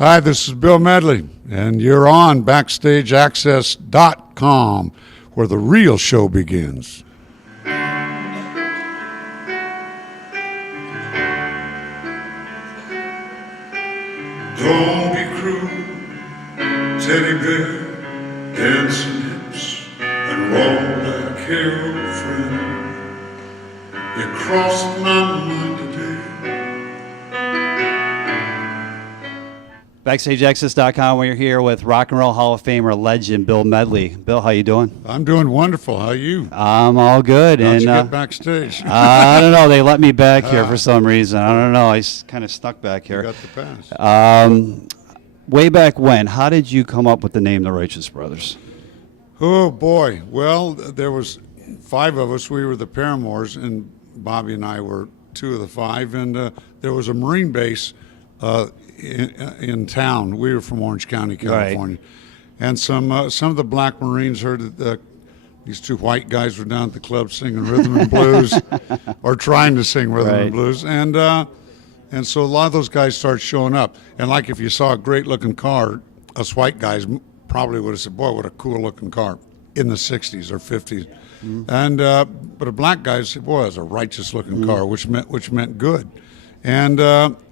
Hi, this is Bill Medley, and you're on BackstageAxxess.com, where the real show begins. Don't be cruel, teddy bear, dancing hips, and roll like hero friend. You crossed my mind today. BackstageAxxess.com. We're here with Rock and Roll Hall of Famer legend Bill Medley. Bill, how you doing? I'm doing wonderful. How are you? I'm all good. How'd you get backstage? I don't know. They let me back here for some reason. I don't know. I kind of stuck back here. You got the pass. Way back when, how did you come up with the name The Righteous Brothers? Oh, boy. Well, there was 5 of us. We were the Paramours, and Bobby and I were 2 of the 5. And there was a Marine base in town. We were from Orange County, California. Right. And some of the black Marines heard that these 2 white guys were down at the club singing rhythm and blues, or trying to sing rhythm and blues. And so a lot of those guys started showing up. And like if you saw a great-looking car, us white guys probably would have said, boy, what a cool-looking car, in the 60s or 50s. Mm-hmm. And but a black guy said, boy, that's a righteous-looking car, which meant good. And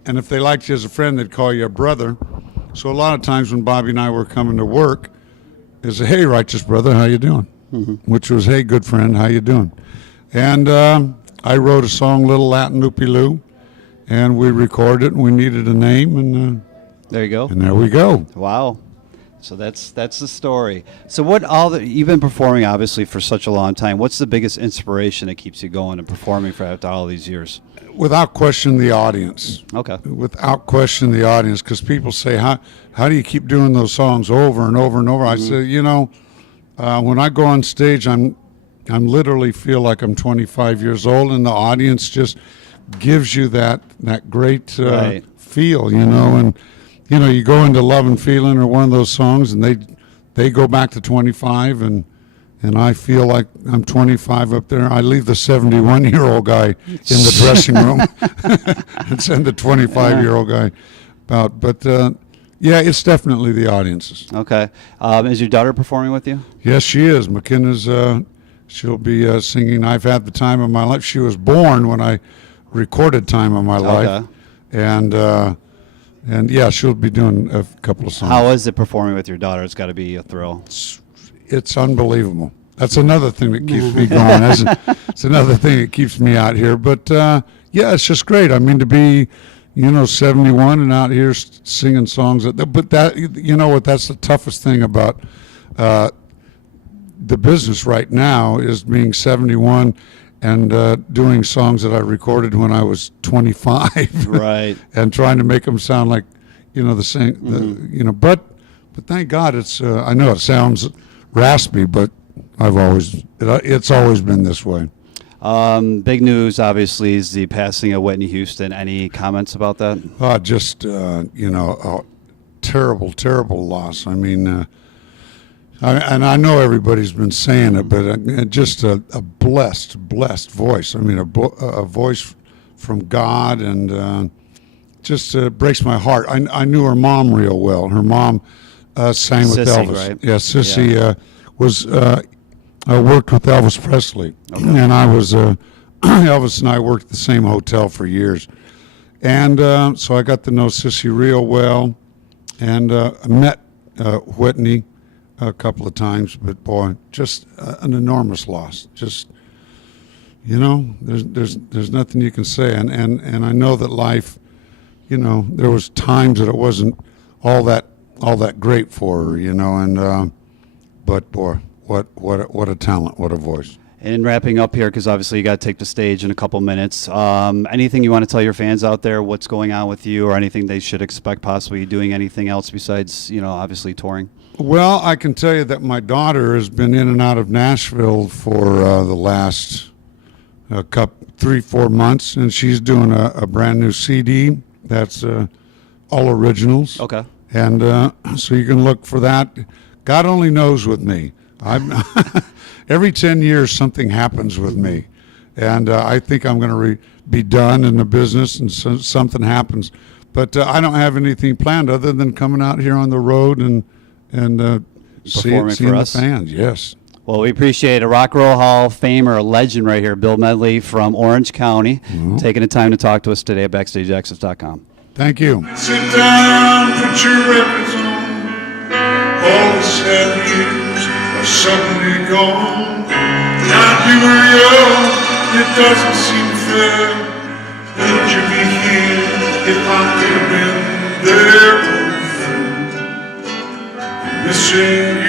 if they liked you as a friend, they'd call you a brother. So a lot of times when Bobby and I were coming to work, they say, hey, righteous brother, how you doing? Mm-hmm. Which was, hey, good friend, how you doing? And I wrote a song, Little Latin Loopy-Loo, and we recorded it, and we needed a name, and there you go. And there we go. Wow. So that's the story. So you've been performing obviously for such a long time. What's the biggest inspiration that keeps you going and performing for after all these years? Without question, the audience. Okay. Without question, the audience, because people say, how do you keep doing those songs over and over and over? Mm-hmm. I say, when I go on stage, I'm literally feel like I'm 25 years old, and the audience just gives you that great feel, and you go into Love and Feeling or one of those songs, and they go back to 25, and I feel like I'm 25 up there. I leave the 71-year-old guy in the dressing room and send the 25-year-old guy out. But, yeah, it's definitely the audiences. Okay. Is your daughter performing with you? Yes, she is. McKenna's, she'll be singing I've Had the Time of My Life. She was born when I recorded Time of My Life. And yeah, she'll be doing a couple of songs. How is it performing with your daughter? It's got to be a thrill. It's unbelievable. That's another thing that keeps me going. It's another thing that keeps me out here. But, yeah, it's just great. I mean, to be, 71 and out here singing songs. But that, you know what, that's the toughest thing about the business right now is being 71 and doing songs that I recorded when I was 25. Right. And trying to make them sound like, the same, mm-hmm. But thank God it's, I know it sounds raspy, but it's always been this way. Big news, obviously, is the passing of Whitney Houston. Any comments about that? Just, a terrible, terrible loss. I mean, and I know everybody's been saying it, but just a blessed voice. I mean, a voice from God, and just breaks my heart. I knew her mom real well. Her mom sang with Sissy, Elvis. right? Yeah, Sissy was worked with Elvis Presley, and I was Elvis and I worked at the same hotel for years, and so I got to know Sissy real well, and I met Whitney a couple of times, but boy, just an enormous loss. Just there's nothing you can say, and I know that life, there was times that it wasn't all that great for her, and but boy, what a talent, what a voice. And wrapping up here, because obviously you got to take the stage in a couple minutes. Anything you want to tell your fans out there? What's going on with you, or anything they should expect? Possibly doing anything else besides, obviously touring. Well, I can tell you that my daughter has been in and out of Nashville for the last 3-4 months, and she's doing a brand new CD that's all originals. Okay. And so you can look for that. God only knows with me. Every 10 years something happens with me, and I think I'm going to be done in the business, and something happens. But I don't have anything planned other than coming out here on the road and Performing seeing for the us. fans. Yes. Well, we appreciate a Rock and Roll Hall of Famer, a legend right here, Bill Medley from Orange County, taking the time to talk to us today at BackstageAxxess.com. Thank you. Sit down, put your records on. All the sad years are suddenly gone. Now you were young, it doesn't seem fair. Would you be here if I could have been there? Missing you.